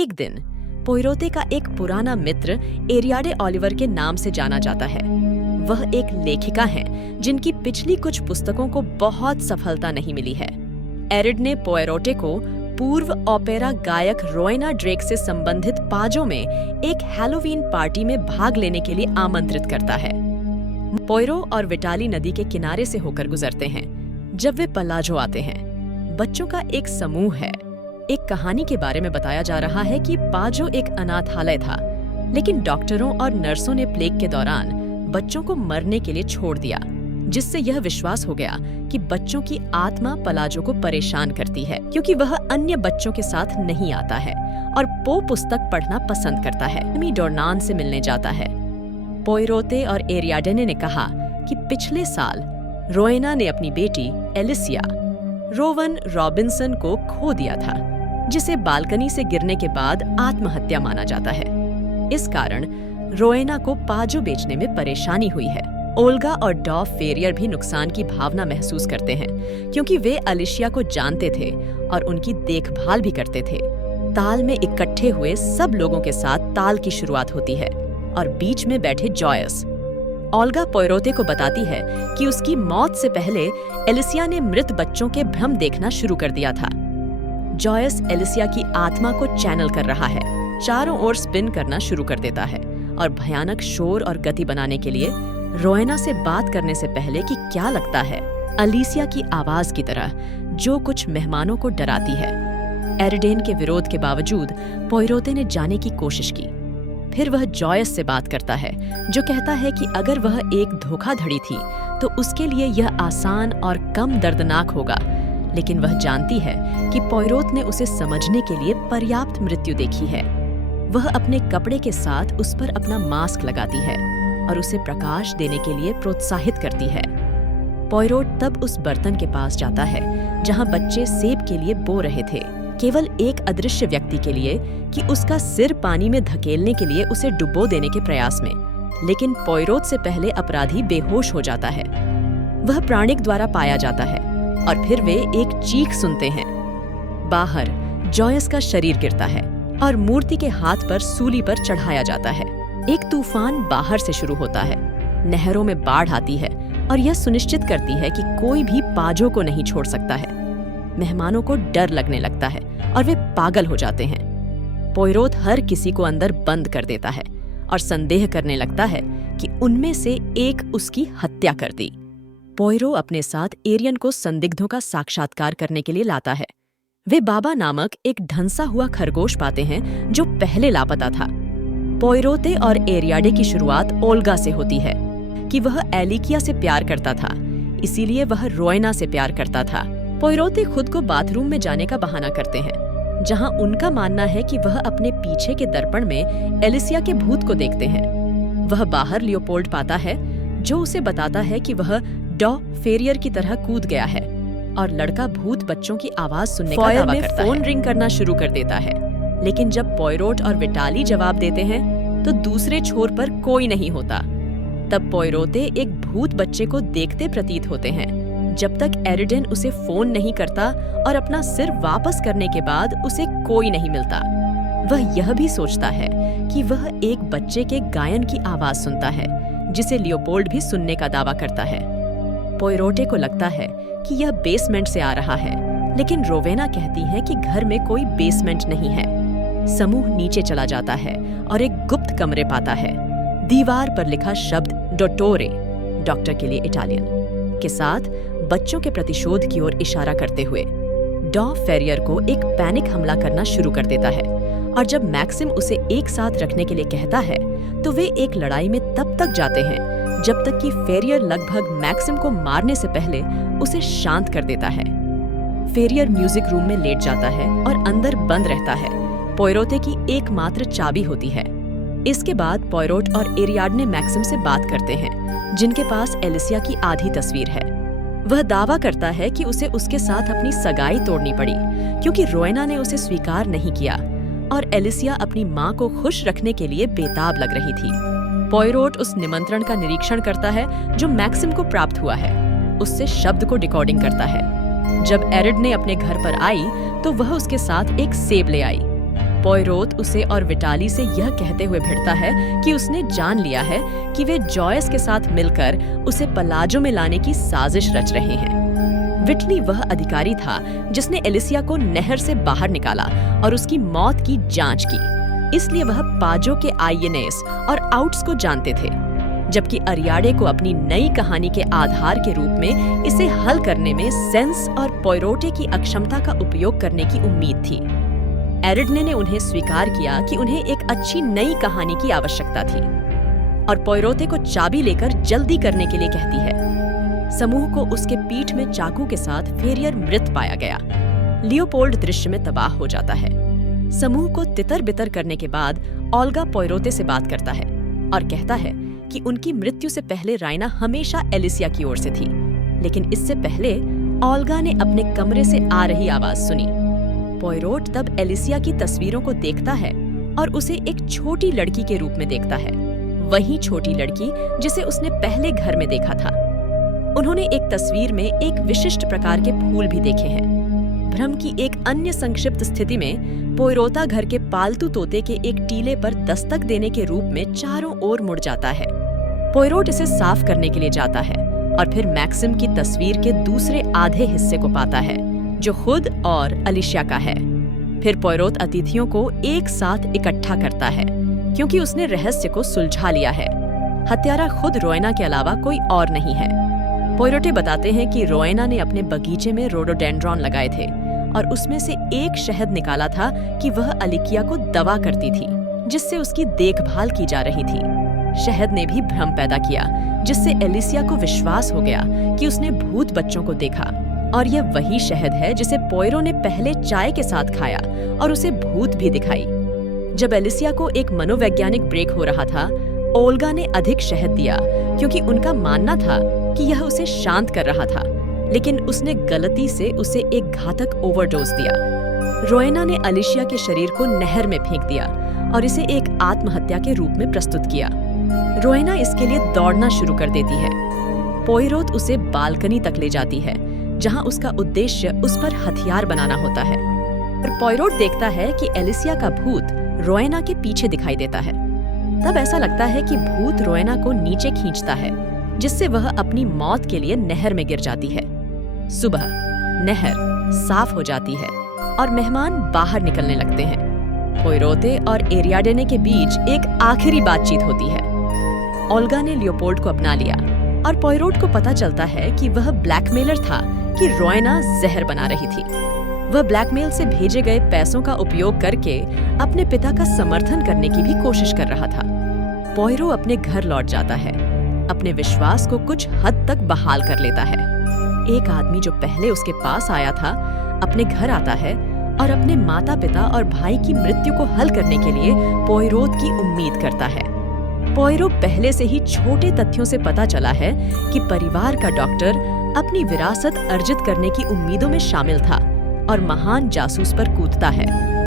एक दिन पोयरोते का एक पुराना मित्र एरियाडे ओलिवर के नाम से जाना जाता है। वह एक लेखिका हैं जिनकी पिछली कुछ पुस्तकों को बहुत सफलता नहीं मिली है। एरिड ने पोयरोटे को पूर्व ओपेरा गायक रोएना ड्रेक से संबंधित पाजो में एक हैलोवीन पार्टी में भाग लेने के लिए आमंत्रित करता है। पोयरो और विटाली नदी के किनारे से होकर गुजरते हैं। जब वे पलाजो आते हैं, बच्चों का एक समूह है। एक कहानी के बारे में बताया जा रहा है कि पाजो एक अनाथालय था, लेकिन डॉक्टरों और नर्सों ने प्लेग के दौरान बच्चों को मरने के लिए छोड़ दिया, जिससे यह विश्वास हो गया कि बच्चों की आत्मा पलाजो को परेशान करती है, क्योंकि वह अन्य बच्चों के साथ नहीं आता है और पो पुस्तक पढ़ना पसंद करता है। मी डोर्नान से मिलने जाता है। पोयरोते और एरियाडेने ने कहा कि पिछले साल रोएना ने अपनी बेटी एलिसिया रोवन रॉबिन्सन को खो दिया था, जिसे बालकनी से गिरने के बाद आत्महत्या माना जाता है। इस कारण रोएना को पाजो बेचने में परेशानी हुई है। ओल्गा और डॉ फेरियर भी नुकसान की भावना महसूस करते हैं, क्योंकि वे एलिसिया को जानते थे और उनकी देखभाल भी करते थे। ताल में इकट्ठे हुए सब लोगों के साथ ताल की शुरुआत होती है और बीच में बैठे जॉयस। ओल्गा पोयरोते को बताती है कि उसकी मौत से पहले एलिसिया ने मृत बच्चों के भ्रम देखना शुरू कर दिया था। जॉयस एलिसिया की आत्मा को चैनल कर रहा है, चारों ओर स्पिन करना शुरू कर देता है और भयानक शोर और गति बनाने के लिए रोएना से बात करने से पहले कि क्या लगता है अलिसिया की आवाज की तरह, जो कुछ मेहमानों को डराती है। एरिडेन के विरोध के बावजूद पोयरोते ने जाने की कोशिश की। फिर वह जॉयस से बात करता है, जो कहता है कि अगर वह एक धोखाधड़ी थी तो उसके लिए यह आसान और कम दर्दनाक होगा, लेकिन वह जानती है कि पोयरोत ने उसे समझने के लिए पर्याप्त मृत्यु देखी है। वह अपने कपड़े के साथ उस पर अपना मास्क लगाती है और उसे प्रकाश देने के लिए प्रोत्साहित करती है। पोयरोट तब उस बर्तन के पास जाता है जहां बच्चे सेब के लिए बो रहे थे, केवल एक अदृश्य व्यक्ति के लिए कि उसका सिर पानी में धकेलने के लिए उसे डुबो देने के प्रयास में। लेकिन पोयरोत से पहले अपराधी बेहोश हो जाता है। वह प्राणिक द्वारा पाया जाता है और फिर वे एक चीख सुनते हैं। बाहर जॉयस का शरीर गिरता है और मूर्ति के हाथ पर सूली पर चढ़ाया जाता है। एक तूफान बाहर से शुरू होता है। नहरों में बाढ़ आती है और यह सुनिश्चित करती है कि कोई भी पाजो को नहीं छोड़ सकता है। मेहमानों को डर लगने लगता है और वे पागल हो जाते हैं। पोयरोत हर किसी को अंदर बंद कर देता है और संदेह करने लगता है कि उनमें से एक उसकी हत्या कर दी। पोयरो अपने साथ एरियन को संदिग्धों का साक्षात्कार करने के लिए लाता है। वे बाबा नामक एक ढंसा हुआ खरगोश पाते हैं जो पहले लापता था। पोयरोते और एरियाडे की शुरुआत ओल्गा से होती है कि वह एलिकिया से प्यार करता था, इसीलिए वह रोएना से प्यार करता था। पोयरोते खुद को बाथरूम में जाने का बहाना करते हैं, जहां उनका मानना है कि वह अपने पीछे के दर्पण में एलिसिया के भूत को देखते हैं। वह बाहर लियोपोल्ड पाता है, जो उसे बताता है कि वह डॉ फेरियर की तरह कूद गया है और लड़का भूत बच्चों की आवाज सुनने का दावा करता है। फोन रिंग करना शुरू कर देता है, लेकिन जब पोयरोट और विटाली जवाब देते हैं तो दूसरे छोर पर कोई नहीं होता। तब पोयरोते एक भूत बच्चे को देखते प्रतीत होते हैं, जब तक एरिडेन उसे फोन नहीं करता और अपना सिर वापस करने के बाद उसे कोई नहीं मिलता। वह यह भी सोचता है कि वह एक बच्चे के गायन की आवाज सुनता है, जिसे लियोपोल्ड भी सुनने का दावा करता है। पोयरोटे को लगता है कि यह बेसमेंट से आ रहा है, लेकिन रोवेना कहती है कि घर में कोई बेसमेंट नहीं है। समूह नीचे चला जाता है और एक गुप्त कमरे पाता है। दीवार पर लिखा शब्द डोटोरे, डॉक्टर के लिए इटालियन, के साथ बच्चों के प्रतिशोध की ओर इशारा करते हुए डॉ फेरियर को एक पैनिक हमला करना शुरू कर देता है। और जब मैक्सिम उसे एक साथ रखने के लिए कहता है तो वे एक लड़ाई में तब तक जाते हैं जब तक कि फेरियर लगभग मैक्सिम को मारने से पहले उसे शांत कर देता है। फेरियर म्यूजिक रूम में लेट जाता है और अंदर बंद रहता है। पोयरोते की एकमात्र चाबी होती है। इसके बाद पोयरोट और एरियाडने मैक्सिम से बात करते हैं, जिनके पास एलिसिया की आधी तस्वीर है। वह दावा करता है कि उसे उसके साथ अपनी सगाई तोड़नी पड़ी, क्योंकि रोएना ने उसे स्वीकार नहीं किया और एलिसिया अपनी मां को खुश रखने के लिए बेताब लग रही थी। पोयरोट उस निमंत्रण का निरीक्षण करता है जो मैक्सिम को प्राप्त हुआ है। उससे शब्द को डिकोडिंग करता है। जब एरिड ने अपने घर पर आई तो वह उसके साथ एक सेब ले आई। पोयरोत उसे और विटाली से यह कहते हुए भिड़ता है कि उसने जान लिया है कि वे जॉयस के साथ मिलकर उसे पलाजो में लाने की साजिश रच रहे हैं। विटली वह अधिकारी था जिसने एलिसिया को नहर से बाहर निकाला और उसकी मौत की जांच की, इसलिए वह पाजो के आईएनएस और आउट्स को जानते थे, जबकि अरियाडे को अपनी नई कहानी के आधार के रूप में इसे हल करने में सेंस और पोयरोटे की अक्षमता का उपयोग करने की उम्मीद थी। एरिडने ने उन्हें स्वीकार किया कि उन्हें एक अच्छी नई कहानी की आवश्यकता थी और पोयरोते को चाबी लेकर जल्दी करने के लिए कहती है। समूह को उसके पीठ में चाकू के साथ फेरियर मृत पाया गया। लियोपोल्ड दृश्य में तबाह हो जाता है। समूह को तितर बितर करने के बाद ओल्गा पोयरोते से बात करता है और कहता है कि उनकी मृत्यु से पहले राइना हमेशा एलिसिया की ओर से थी, लेकिन इससे पहले ओल्गा ने अपने कमरे से आ रही आवाज सुनी। पोयरोट तब एलिसिया की तस्वीरों को देखता है और उसे एक छोटी लड़की के रूप में देखता है, वही छोटी लड़की जिसे उसने पहले घर में देखा था। उन्होंने एक तस्वीर में एक विशिष्ट प्रकार के फूल भी देखे हैं। भ्रम की एक अन्य संक्षिप्त स्थिति में पोयरोता घर के पालतू तोते के एक टीले पर दस्तक देने के रूप में चारों ओर मुड़ जाता है। पोयरोट इसे साफ करने के लिए जाता है और फिर मैक्सिम की तस्वीर के दूसरे आधे हिस्से को पाता है, जो खुद और अलिशिया का है। फिर पोयरोत अतिथियों को एक साथ इकट्ठा करता है क्योंकि उसने रहस्य को सुलझा लिया है। हत्यारा खुद रोएना के अलावा कोई और नहीं है। पोयरोटे बताते हैं कि रोएना ने अपने बगीचे में रोडोडेंड्रॉन लगाए थे और उसमें से एक शहद निकाला था कि वह अलिकिया को दवा करती थी, जिससे उसकी देखभाल की जा रही थी। शहद ने भी भ्रम पैदा किया, जिससे एलिसिया को विश्वास हो गया कि उसने भूत बच्चों को देखा, और यह वही शहद है जिसे पोयरो ने पहले चाय के साथ खाया और उसे भूत भी दिखाई। जब एलिसिया को एक मनोवैज्ञानिक ब्रेक हो रहा था, ओल्गा ने अधिक शहद दिया क्योंकि उनका मानना था कि यह उसे शांत कर रहा था, लेकिन उसने गलती से उसे एक घातक ओवरडोज दिया। रोएना ने अलिशिया के शरीर को नहर में फेंक दिया और इसे एक आत्महत्या के रूप में प्रस्तुत किया। रोएना इसके लिए दौड़ना शुरू कर देती है। पोयरोत उसे बालकनी तक ले जाती है, जहां उसका उद्देश्य उस पर हथियार बनाना होता है। और पोयरोट देखता है कि एलिसिया का भूत रोएना के पीछे दिखाई देता है। तब ऐसा लगता है कि भूत रोएना को नीचे खींचता है, जिससे वह अपनी मौत के लिए नहर में गिर जाती है। सुबह नहर साफ हो जाती है और मेहमान बाहर निकलने लगते हैं। पोयरोते और एरियाडेने के बीच एक आखिरी बातचीत होती है। ओल्गा ने लियोपोल्ड को अपना लिया और पोयरोट को पता चलता है कि वह ब्लैकमेलर था कि रोएना जहर बना रही थी। वह ब्लैकमेल से भेजे गए पैसों का उपयोग करके अपने पिता का समर्थन करने की भी कोशिश कर रहा था। पोयरो अपने घर लौट जाता है, अपने विश्वास को कुछ हद तक बहाल कर लेता है। एक आदमी जो पहले उसके पास आया था, अपने घर आता है और अपने माता पिता और भाई की मृत्यु को हल करने के लिए पोयरोत की उम्मीद करता है। पोयरो पहले से ही छोटे तथ्यों से पता चला है कि परिवार का डॉक्टर अपनी विरासत अर्जित करने की उम्मीदों में शामिल था और महान जासूस पर कूदता है।